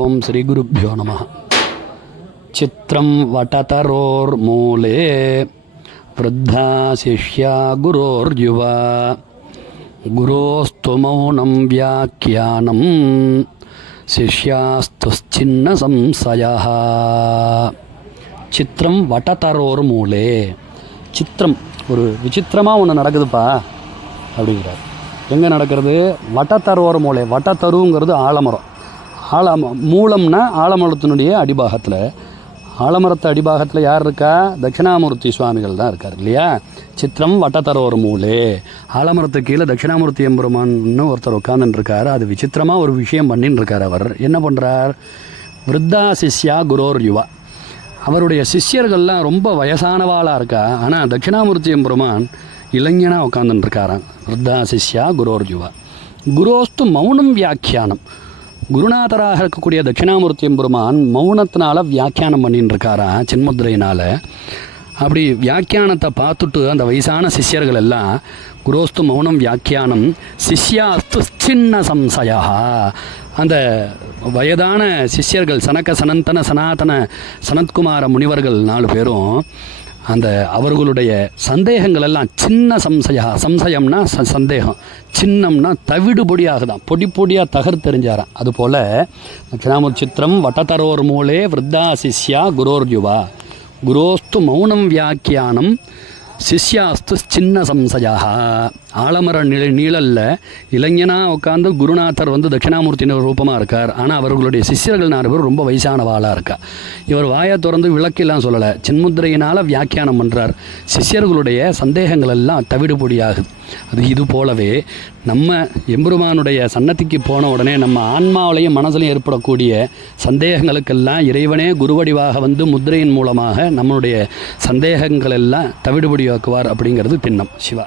ஓம் ஸ்ரீ குருப்யோ நமः. சித்ரம் வடதரோர்மூலே விருத்தா சிஷ்யா குரோர்யுவா குரோஸ்து மௌனம் வியாக்கியானம் சிஷ்யாஸ்து சின்ன சம்சயः. சித்திரம் வடதரோர் மூலே. சித்திரம் ஒரு விசித்திரமாக ஒன்று நடக்குதுப்பா அப்படிங்கிறார். எங்கே நடக்கிறது? வட்டத்தரோர் மூலை. வட்டத்தருங்கிறது ஆலமரம். மூலம்னா ஆலமரத்தினுடைய அடிபாகத்தில். ஆலமரத்து அடிபாகத்தில் யார் இருக்கா? தட்சிணாமூர்த்தி சுவாமிகள் தான் இருக்கார் இல்லையா? சித்திரம் வட்டத்தரோர் மூலே. ஆலமரத்துக்கு கீழே தட்சிணாமூர்த்தி எம்பெருமான்னு ஒருத்தர் உட்காந்துட்டுருக்கார். அது விசித்திரமாக ஒரு விஷயம் பண்ணின்னு இருக்கார். அவர் என்ன பண்ணுறார்? விருத்தா சிஷ்யா குரோர் யுவா. அவருடைய சிஷ்யர்கள்லாம் ரொம்ப வயசானவாளாக இருக்கா. ஆனால் தட்சிணாமூர்த்தி எம்பெருமான் இளைஞனாக உட்காந்துட்டுருக்காரான். விருத்தா சிஷ்யா குரோர் யுவா குரோஸ்து மௌனம் வியாக்கியானம். குருநாதராக இருக்கக்கூடிய தட்சிணாமூர்த்தி எம்பெருமான் மௌனத்தினால வியாக்கியானம் பண்ணின்னு இருக்காரான், சின்முத்திரையினால். அப்படி வியாக்கியானத்தை பார்த்துட்டு அந்த வயசான சிஷ்யர்கள் எல்லாம் குரோஸ்து மௌனம் வியாக்கியானம் சிஷ்யாஸ்து சின்ன சம்சயா. அந்த வயதான சிஷ்யர்கள் சனக சனந்தன சனாதன சனத்குமார முனிவர்கள் 4 பேரும் அந்த அவர்களுடைய சந்தேகங்கள் எல்லாம் சின்ன சம்சயம்னா சந்தேகம், சின்னம்னா தவிடு பொடியாகுதான், பொடி பொடியாக தகர்த்தெறிஞ்சாராம். அதுபோல் தட்சிணாமூர்த்தி சித்திரம் வட்டத்தரோர் மூலே விருத்தா சிஷ்யா குரோர்யுவா குரோஸ்து மௌனம் வியாக்கியானம் சிஷ்யாஸ்து சின்ன சம்சயாக. ஆலமர நீழல்ல இளைஞனாக உட்காந்து குருநாதர் தட்சிணாமூர்த்தியின் ரூபமாக இருக்கார். ஆனால் அவர்களுடைய சிஷ்யர்கள் 4 பேர் ரொம்ப வயசானவாளாக இருக்கா. இவர் வாயை திறந்து விளக்கெல்லாம் சொல்லலை, சின்முத்திரையினால் வியாக்கியானம் பண்ணுறார். சிஷ்யர்களுடைய சந்தேகங்கள் எல்லாம் தவிடு பொடியாகுது. இது போலவே நம்ம எம்பெருமானுடைய சன்னதிக்கு போன உடனே நம்ம ஆன்மாவிலையும் மனசுலையும் ஏற்படக்கூடிய சந்தேகங்களுக்கெல்லாம் இறைவனே குருவடிவாக முத்திரையின் மூலமாக நம்மளுடைய சந்தேகங்கள் எல்லாம் தவிடுபடியாக்குவார் அப்படிங்கிறது திண்ணம். சிவா.